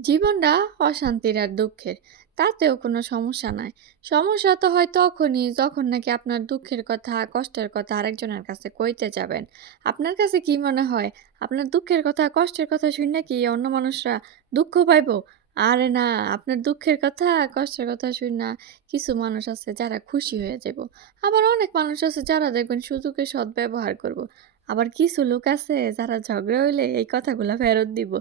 জীবনটা অশান্তির আর দুঃখের, তাতেও কোনো সমস্যা নাই। সমস্যা তো হয় তখনই যখন নাকি আপনার দুঃখের কথা, কষ্টের কথা আরেকজনের কাছে কইতে যাবেন। আপনার কাছে কি মনে হয়? আপনার দুঃখের কথা, কষ্টের কথা শুইনা কি অন্য মানুষরা দুঃখ পাইবো? আরে না, আপনার দুঃখের কথা, কষ্টের কথা শুইনা কিছু মানুষ আছে যারা খুশি হয়ে যাইবো। আবার অনেক মানুষ আছে যারা দেখবেন সুযোগের সদ্ব্যবহার করবো। আবার কিছু লোক আছে যারা ঝগড়া হইলে এই কথাগুলা ফেরত দিব।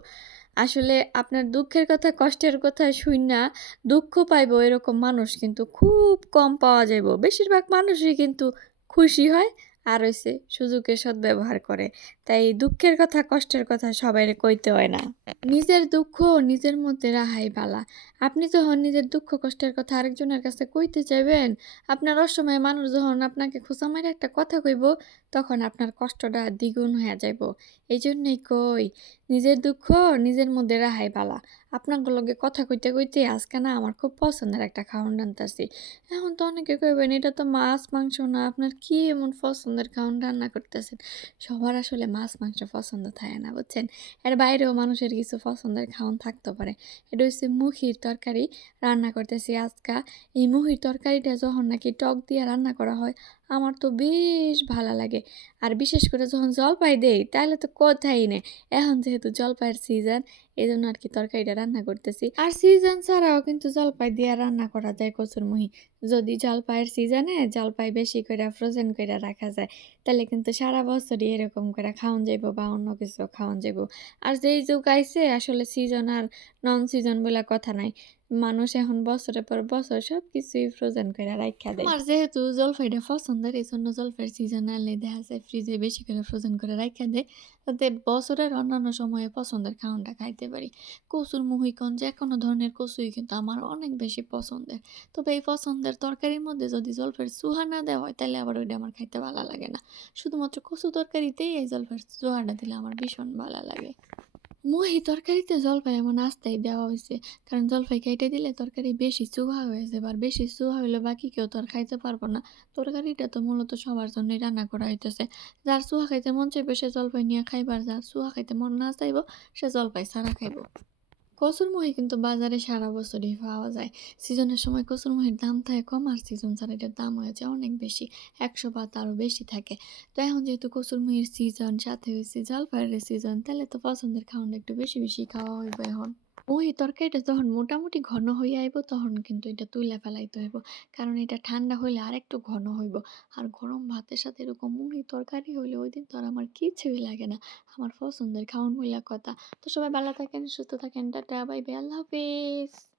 আসলে আপনার দুঃখের কথা, কষ্টের কথা শুইনা দুঃখ পাইবো এরকম মানুষ কিন্তু খুব কম পাওয়া যাইব। বেশিরভাগ মানুষই কিন্তু খুশি হয় আর হইছে সুযোগের সদ্ব্যবহার করে। তাই দুঃখের কথা, কষ্টের কথা সবাইরে কইতে হয় না। নিজের দুঃখ নিজের মধ্যে রাখাই বালা। আপনি যখন নিজের দুঃখ কষ্টের কথা আরেকজনের কাছে কইতে যাইবেন, আপনার অসময়ে মানুষ যখন আপনাকে খোঁচা মাইরা একটা কথা কইব, তখন আপনার কষ্টটা দ্বিগুণ হইয়া যাইব। এইজন্যই কই, নিজের দুঃখ নিজের মধ্যে রাখাই বালা। আপনাগো লগে কথা কইতে, কইতে আজকে না আমার খুব পছন্দের একটা খাওয়ান রানতাছি। এখন তো অনেকে কইবেন, "এটা তো মাছ, মাংস না, আপনার কি এমন পছন্দের খাওয়ান রান্না করতেছেন?" সবার আসলে মাছ, মাংস পছন্দ থাকে না, বুঝছেন? এর বাইরেও মানুষের কিছু পছন্দের খাওয়ান থাকতে পারে। এটা হচ্ছে মুখির তরকারি রান্না করতেছি আজকা। এই মুখির তরকারিটা যখন নাকি টক দিয়ে রান্না করা হয়, আমার তো বেশ ভালো লাগে। আর বিশেষ করে যখন জলপাই দেই, তাহলে তো কথাই নেই। এখন যেহেতু জলপাইয়ের সিজন, এজন্য আরকি তরকারিটা রান্না করতেছি। আর সিজন ছাড়াও কিন্তু জলপাই দিয়ে রান্না করা যায় কচুরমুহি। যদি জলপাইয়ের সিজনে জলপাই বেশি কইরা ফ্রোজেন কইরা রাখা যায়, তাহলে কিন্তু সারা বছরই এরকম করে খাওন যাইবো বা অন্য কিছু খাওন যাইবো। আর যেই যুগ আইছে আসলে সিজন আর নন সিজন বইলা কথা নাই। মানুষ এখন বছরের পর বছর সবকিছুই ফ্রোজেন কইরা রাইখা দেয়। আমার যেহেতু জলপাইটা পছন্দের, এজন্য জলপাইয়ের সিজন আইলে দেখা যায় ফ্রিজে বেশি করে ফ্রোজেন করে রাইখা দেই। যাতে বছরের অন্যান্য সময়ে পছন্দের খাওনটা খাইতে পারি। কচুর মুহি কন যেকোনো ধরনের কচুই কিন্তু আমার অনেক বেশি পছন্দের। তবে এই পছন্দের তরকারির মধ্যে যদি জলপাইয়ের চুহা না দেওয়া হয়, তাইলে আবার ওইটা আমার খাইতে ভালো লাগে না। শুধুমাত্র কচু তরকারিতেই এই জলপাইয়ের চুহাটা দিলে আমার ভীষণ ভালো লাগে। মুহি তরকারিতে জলপাই এমন আস্তেই দেওয়া হইছে। কারণ জলপাই কাইটা দিলে তরকারি বেশি চুহা হয়ে যাবে। আর বেশি চুহা হইলে বাকি কেউ তো আর খাইতে পারবো না। তরকারিটা তো মূলত সবার জন্যই রান্না করা হইতেছে। যার চুহা খাইতে মন চাইবে সে জলপাই নিয়া খাইবে, আর যার চুহা খাইতে মন না চাইবো সে জলপাই ছাড়া খাইবো। কচুরমুহি কিন্তু বাজারে সারা বছরই পাওয়া যায়। সিজনের সময় কচুরমুহির দাম থাকে কম, আর সিজন ছাড়া এটার দাম হয়ে যায় অনেক বেশি। ১০০ বা তারও বেশি থাকে। তো এখন যেহেতু কচুরমুহির সিজন, সাথে হইছে জলপাইয়ের সিজন, তাহলে তো পছন্দের খাওয়ানটা একটু বেশি, বেশি খাওয়া হইবে এখন। মুহি তরকারিটা যখন মোটামুটি ঘন হইয়া আইব, তখন কিন্তু এটা তুইলা ফেলাইতে হইব। কারণ এটা ঠান্ডা হইলে আরেকটু ঘন হইব। আর গরম ভাতের সাথে এরকম মুহি তরকারি হইলে ওইদিন তো আর আমার কিছুই লাগে না। আমার পছন্দের খাওন বইলা কথা। তো সবাই ভালো থাকেন, সুস্থ থাকেন। টাটা, বাই বাই, আল্লাহ হাফেজ।